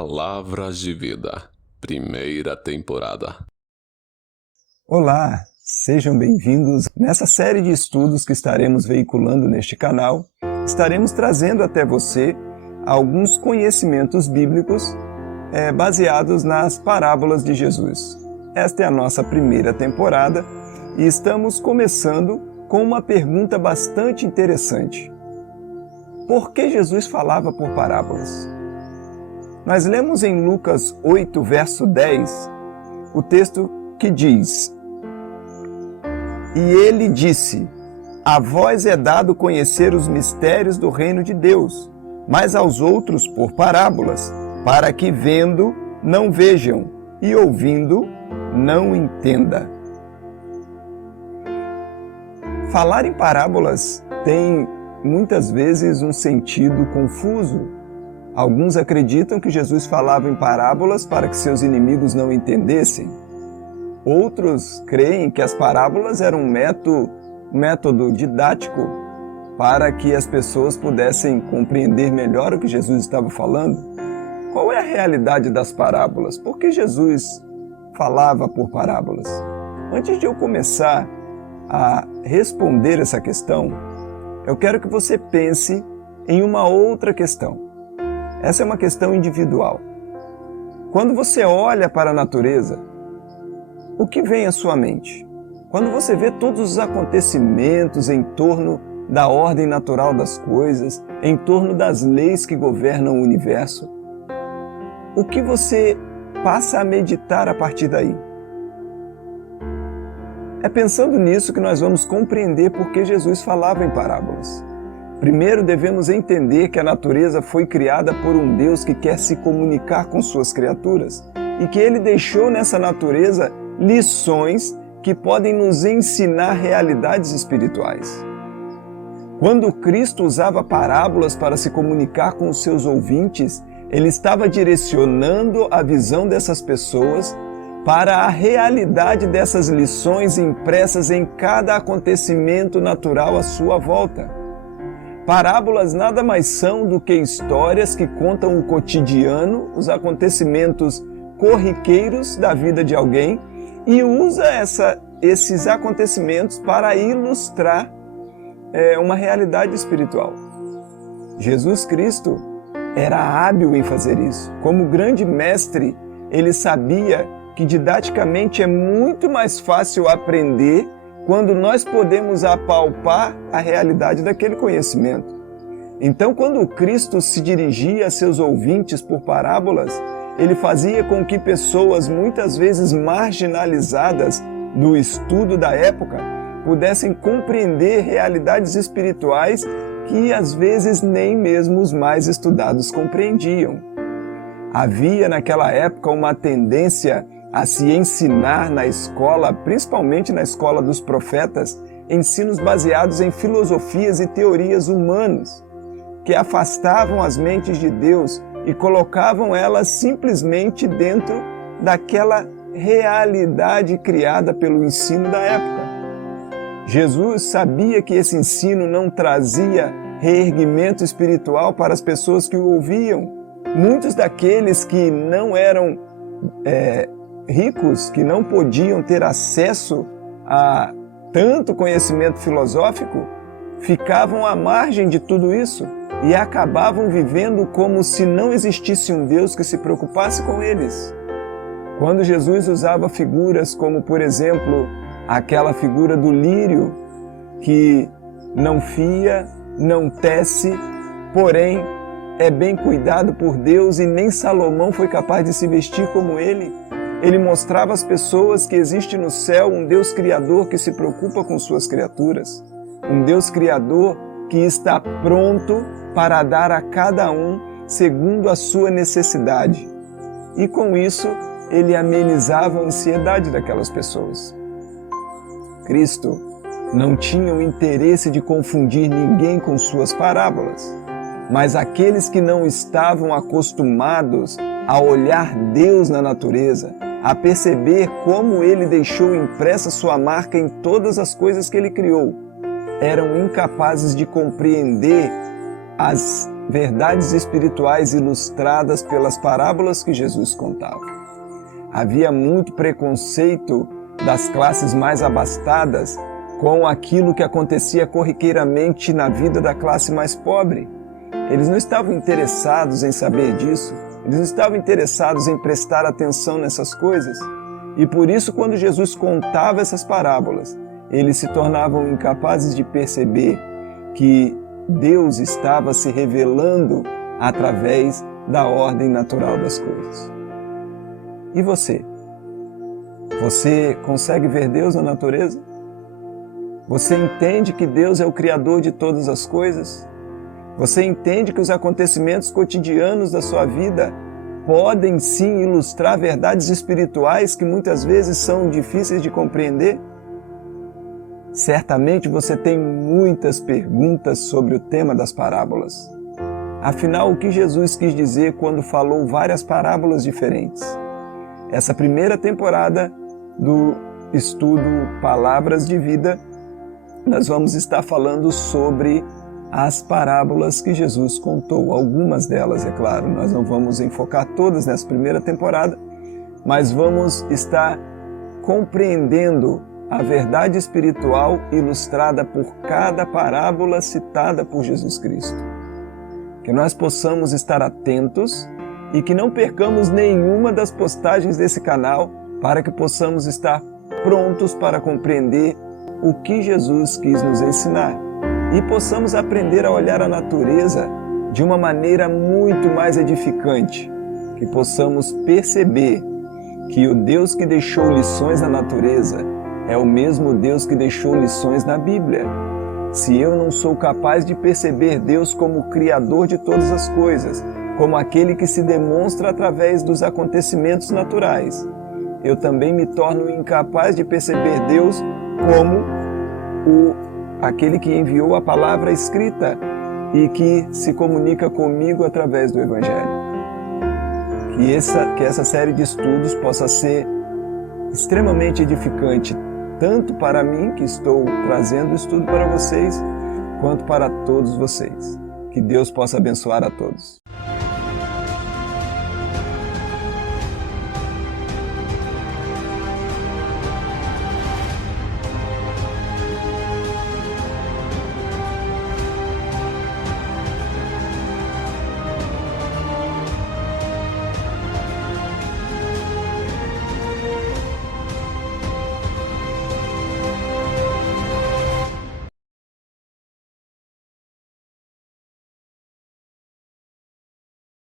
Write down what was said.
Palavras de Vida, primeira temporada. Olá, sejam bem-vindos. Nessa série de estudos que estaremos veiculando neste canal, estaremos trazendo até você alguns conhecimentos bíblicos baseados nas parábolas de Jesus. Esta é a nossa primeira temporada e estamos começando com uma pergunta bastante interessante. Por que Jesus falava por parábolas? Nós lemos em Lucas 8, verso 10, o texto que diz: E ele disse: A vós é dado conhecer os mistérios do reino de Deus, mas aos outros por parábolas, para que vendo não vejam e ouvindo não entenda. Falar em parábolas tem muitas vezes um sentido confuso. Alguns acreditam que Jesus falava em parábolas para que seus inimigos não entendessem. Outros creem que as parábolas eram um método didático para que as pessoas pudessem compreender melhor o que Jesus estava falando. Qual é a realidade das parábolas? Por que Jesus falava por parábolas? Antes de eu começar a responder essa questão, eu quero que você pense em uma outra questão. Essa é uma questão individual. Quando você olha para a natureza, o que vem à sua mente? Quando você vê todos os acontecimentos em torno da ordem natural das coisas, em torno das leis que governam o universo, o que você passa a meditar a partir daí? É pensando nisso que nós vamos compreender por que Jesus falava em parábolas. Primeiro, devemos entender que a natureza foi criada por um Deus que quer se comunicar com suas criaturas e que Ele deixou nessa natureza lições que podem nos ensinar realidades espirituais. Quando Cristo usava parábolas para se comunicar com os seus ouvintes, Ele estava direcionando a visão dessas pessoas para a realidade dessas lições impressas em cada acontecimento natural à sua volta. Parábolas nada mais são do que histórias que contam o cotidiano, os acontecimentos corriqueiros da vida de alguém e usa esses acontecimentos para ilustrar uma realidade espiritual. Jesus Cristo era hábil em fazer isso. Como grande mestre, ele sabia que didaticamente é muito mais fácil aprender quando nós podemos apalpar a realidade daquele conhecimento. Então, quando Cristo se dirigia a seus ouvintes por parábolas, ele fazia com que pessoas muitas vezes marginalizadas do estudo da época pudessem compreender realidades espirituais que às vezes nem mesmo os mais estudados compreendiam. Havia naquela época uma tendência a se ensinar na escola, principalmente na escola dos profetas, ensinos baseados em filosofias e teorias humanas, que afastavam as mentes de Deus e colocavam elas simplesmente dentro daquela realidade criada pelo ensino da época. Jesus sabia que esse ensino não trazia reerguimento espiritual para as pessoas que o ouviam. Muitos daqueles que não eram ricos, que não podiam ter acesso a tanto conhecimento filosófico, ficavam à margem de tudo isso e acabavam vivendo como se não existisse um Deus que se preocupasse com eles. Quando Jesus usava figuras como, por exemplo, aquela figura do lírio, que não fia, não tece, porém é bem cuidado por Deus e nem Salomão foi capaz de se vestir como ele. Ele mostrava às pessoas que existe no céu um Deus criador que se preocupa com suas criaturas. Um Deus criador que está pronto para dar a cada um segundo a sua necessidade. E com isso, ele amenizava a ansiedade daquelas pessoas. Cristo não tinha o interesse de confundir ninguém com suas parábolas, mas aqueles que não estavam acostumados a olhar Deus na natureza, a perceber como Ele deixou impressa sua marca em todas as coisas que Ele criou, eram incapazes de compreender as verdades espirituais ilustradas pelas parábolas que Jesus contava. Havia muito preconceito das classes mais abastadas com aquilo que acontecia corriqueiramente na vida da classe mais pobre. Eles não estavam interessados em saber disso, eles não estavam interessados em prestar atenção nessas coisas. E por isso, quando Jesus contava essas parábolas, eles se tornavam incapazes de perceber que Deus estava se revelando através da ordem natural das coisas. E você? Você consegue ver Deus na natureza? Você entende que Deus é o Criador de todas as coisas? Você entende que os acontecimentos cotidianos da sua vida podem sim ilustrar verdades espirituais que muitas vezes são difíceis de compreender? Certamente você tem muitas perguntas sobre o tema das parábolas. Afinal, o que Jesus quis dizer quando falou várias parábolas diferentes? Essa primeira temporada do estudo Palavras de Vida, nós vamos estar falando sobre as parábolas que Jesus contou. Algumas delas, é claro, nós não vamos enfocar todas nessa primeira temporada, mas vamos estar compreendendo a verdade espiritual ilustrada por cada parábola citada por Jesus Cristo. Que nós possamos estar atentos e que não percamos nenhuma das postagens desse canal para que possamos estar prontos para compreender o que Jesus quis nos ensinar e possamos aprender a olhar a natureza de uma maneira muito mais edificante, que possamos perceber que o Deus que deixou lições na natureza é o mesmo Deus que deixou lições na Bíblia. Se eu não sou capaz de perceber Deus como o Criador de todas as coisas, como aquele que se demonstra através dos acontecimentos naturais, eu também me torno incapaz de perceber Deus como aquele que enviou a palavra escrita e que se comunica comigo através do Evangelho. Que essa série de estudos possa ser extremamente edificante, tanto para mim, que estou trazendo o estudo para vocês, quanto para todos vocês. Que Deus possa abençoar a todos.